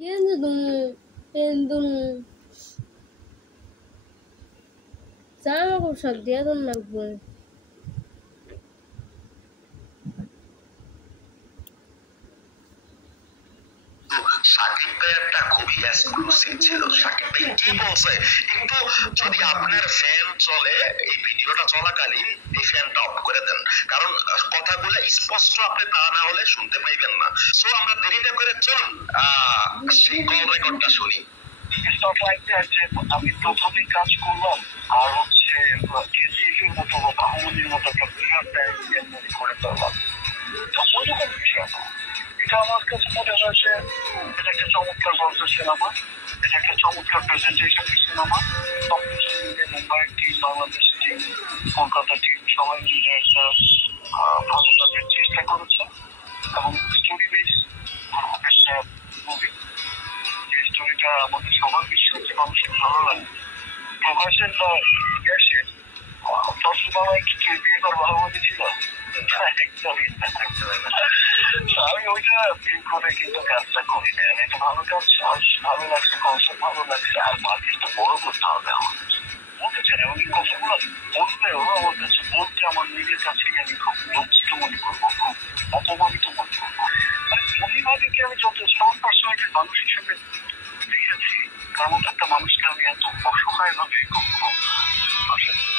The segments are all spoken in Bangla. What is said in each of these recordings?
Yendum sama ko sagdiya don nagboy. Shakib ভাই একটা খুবই এক্সক্লুসিভ ছিল। সাকিব ভাই কি বলছে একটু যদি আপনার ফ্যান চলে এই ভিডিওটা চলাকালীন এই ফ্যানটা অফ করে দেন, কারণ কথাগুলো স্পষ্ট আপনি তা না হলে শুনতে পাইবেন না। সো আমরা দেরি না করে চলুন সেই কল রেকর্ডটা শুনি। আমি প্রথমেই কাজ করলাম আর হচ্ছে কেজিএফ এর মতো বা বাহুবলীর মতো একটা বিরাট মুভি করে ফেললাম। তো ওইরকম বিষয় না, এটা আমার কাছে মনে হয়েছে এটা একটা চমৎকার গল্প সিনেমা, এটা একটা চমৎকার প্রেজেন্টেশন সিনেমা। সবকিছু মিলে মুম্বাইয়ের team, Bangladesh team, Kolkata team সবাই মিলে একটা ভালো লাগার চেষ্টা করেছে এবং স্টোরি বেস একটা মুভি। যে স্টোরিটা আমাদের সবার বিশ্বাস যে মানুষের ভালো লাগে। প্রভাসের ইয়াসের ফার্স্ট বাংলা কি কেউ বিয়ে করার ভালোবাসি ছিল একদমই আমি ওইটা ফিল করে কিন্তু কাজটা করি না। আমি একটা ভালো কাজ ভালো লাগছে, কনসেপ্ট ভালো লাগছে, আর মার্কেটটা বড় করতে হবে আমাদের। বলতে চাই না উনি কথাগুলো বললেও আমার কাছে বলতে আমার নিজের কাছে আমি খুব লজ্জিত মনে করবো, খুব অপমানিত মনে করবো। উনিভাবেকে আমি যত স্ট্রং পার্সোনালিটির মানুষ হিসেবে দেখেছি, তার মতো একটা মানুষকে আমি এত অসহায় ভাবে কখনো আশা করি।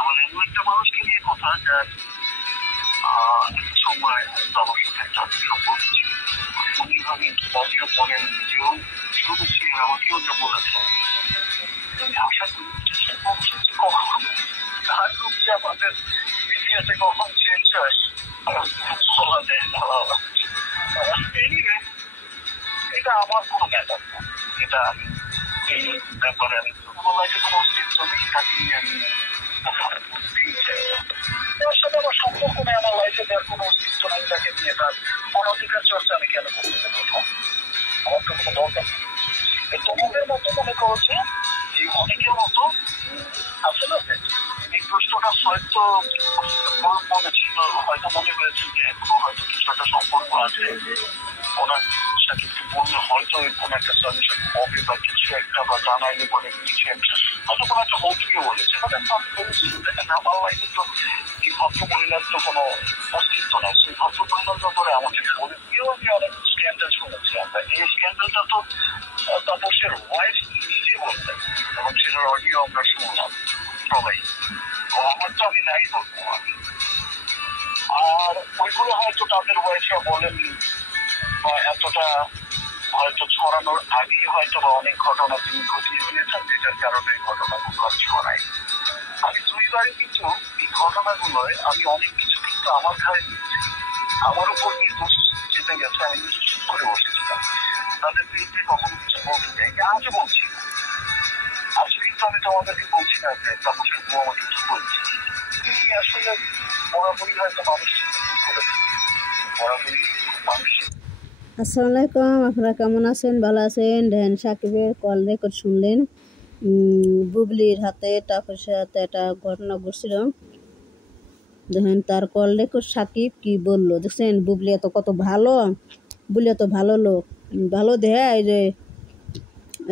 আমার এমন একটা মানুষকে নিয়ে কথা যার একটা সময় বাবার সাথে একটা সম্পর্ক ছিল। উনিভাবে অডিও পড়েন, নিজেও শুনেছি, আমাকেও যা বলেছে। আমি আশা করি মানুষের যে কখন তার রূপ যে আমাদের মিডিয়াতে কখন চেঞ্জ হয় বলা যায় না। এটা আমার কোনো ব্যাপার না, এটা আমি এই ব্যাপারে আমি কোনো লাইফে কোনো অস্তিত্ব নেই, তাকে নিয়ে আমি বলতেই চাই না। তার সাথে আমার সম্পর্ক নেই, আমার লাইফে তার কোনো অস্তিত্ব নেই, তাকে নিয়ে তার অনধিকার চর্চা আমি কেন করতে দেবো? আমার তো কোনো দরকার নেই। তোমাদের মতো মনে করছে যে অনেকের মতো আসলে এই প্রশ্নটা হয়তো মনে ছিল, হয়তো মনে হয়েছে যে এখনো হয়তো কিছু একটা সম্পর্ক আছে, ওনার সাথে একটু বললে হয়তো কোনো একটা সলিউশন হবে বা কিছু একটা, বা জানাইলে পরে কিছু একটা হয়তো কোনো একটা হকিও বলেছে। দেখেন আমার লাইফে তো এই ভদ্র মহিলার তো কোনো অস্তিত্ব নেই। সেই ভদ্র মহিলার ব্যাপারে আমাকে বলেও আমি অনেক স্ক্যান্ডাল শুনেছি। আমরা এই স্ক্যান্ডালটা তো তাপসের ওয়াইফ নিজে বলতেন এবং সেটার অডিও আমরা শুনলাম সবাই। আমার তো আমি নাই বলবো আমি, আর ওইগুলো হয়তো তাদের ওয়াইফরা বলেননি বা এতটা হয়তো ছড়ানোর আগেই হয়তো বা অনেক ঘটনা তিনি ঘটিয়ে দিয়েছেন, যেটার কারণে এই ঘটনাগুলো ছড়ায়। আমি দুইবারই কিন্তু এই ঘটনাগুলোয় আমি অনেক কিছু কিন্তু আমার ঘাড়ে নিয়েছি, আমার উপর দোষ চেপে গেছে, আমি নিজে চুপ করে বসেছিলাম। তাদের বিরুদ্ধে কখনো কিছু বলতে চাই, আজও বলছি না। আজও কিন্তু আমি তোমাদেরকে বলছি না যে তাপসের বউ আমাকে কি বলছে। আসলে বরাবরই হয়তো মানুষ করেছে, বরাবরই মানুষ। আসসালামু আলাইকুম, আপনারা কেমন আছেন? ভালো আছেন? দেখেন সাকিবের কল রেকর্ড শুনলেন। বুবলির হাতে তাপসের হাতে একটা ঘটনা ঘটছিল। দেখেন তার কল রেকর্ড সাকিব কি বললো, দেখছেন? বুবলি এত কত ভালো, বুবলি এত ভালো লোক, ভালো দেয় যে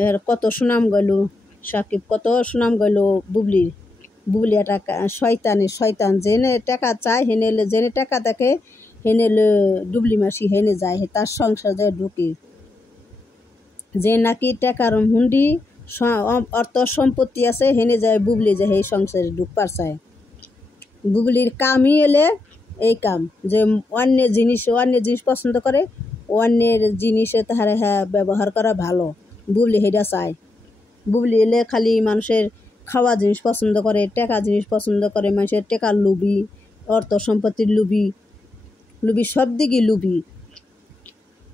এর কত সুনাম গেল, সাকিব কত সুনাম গেল বুবলির। বুবলি একটা শয়তান জেনে টাকা চায়, হেনে জেনে টাকা দেখে হেনে ডুবলি মাসি হেনে যায়, তার সংসারে ঢুকে। যে নাকি টাকার হুন্ডি অর্থ সম্পত্তি আছে হেনে যায় বুবলি, যে এই সংসারে ঢুকবার চায়। বুবলির কামই এলে এই কাম, যে অন্যের জিনিস পছন্দ করে, অন্যের জিনিসে তাহারে হ্যাঁ ব্যবহার করা ভালো, বুবলি হেটা চায়। বুবলি এলে খালি মানুষের খাওয়া জিনিস পছন্দ করে, টাকা জিনিস পছন্দ করে, মানুষের টাকার লুবি, অর্থ সম্পত্তির লুবি, সব দিকে লুবি।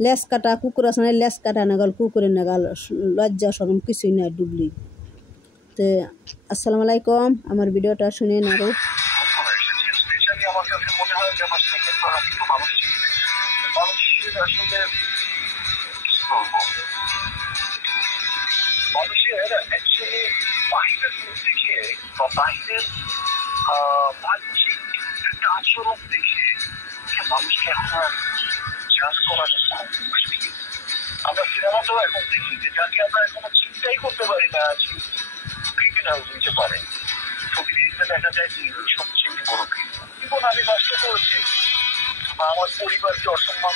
লেস কাটা কুকুর আছে না, লেস কাটা নাগাল কুকুরের নাগাল, লজ্জা শরম কিছুই না ডুবলি। তো আসসালামু আলাইকুম, আমার ভিডিওটা শুনেন আরো। মানুষের অ্যাকচুয়ালি বাহিরের রূপ দেখে বা বাহিরের বাহ্যিক একটা আচরণ দেখে মানুষকে এখন জাজ করাটা খুব মুশকিল। আমরা সিনেমাতেও এখন দেখি যে যাকে আমরা এখনো চিন্তাই করতে পারি না ক্রিমিনাল হইতে পারে, ছবি দেখতে দেখা যায় যে সবচেয়ে বড় ক্রিমিনাল। জীবন আমি নষ্ট করেছি বা আমার পরিবারকে অসম্মান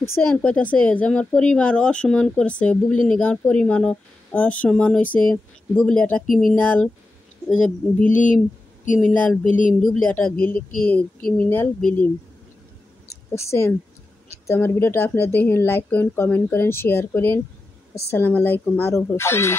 দেখছেন কইতাছে যে আমার পরিবার অসম্মান করছে, বুবলি নিগা আমার পরিমাণও অসম্মান হয়েছে, বুবলি একটা ক্রিমিনাল, ওই যে বিলিম ক্রিমিনাল বিলিম, বুবলি একটা ক্রিমিনাল বিলিম। দেখছেন? তো আমার ভিডিওটা আপনারা দেখেন, লাইক করেন, কমেন্ট করেন, শেয়ার করেন। আসসালামু আলাইকুম। আরও শুনুন।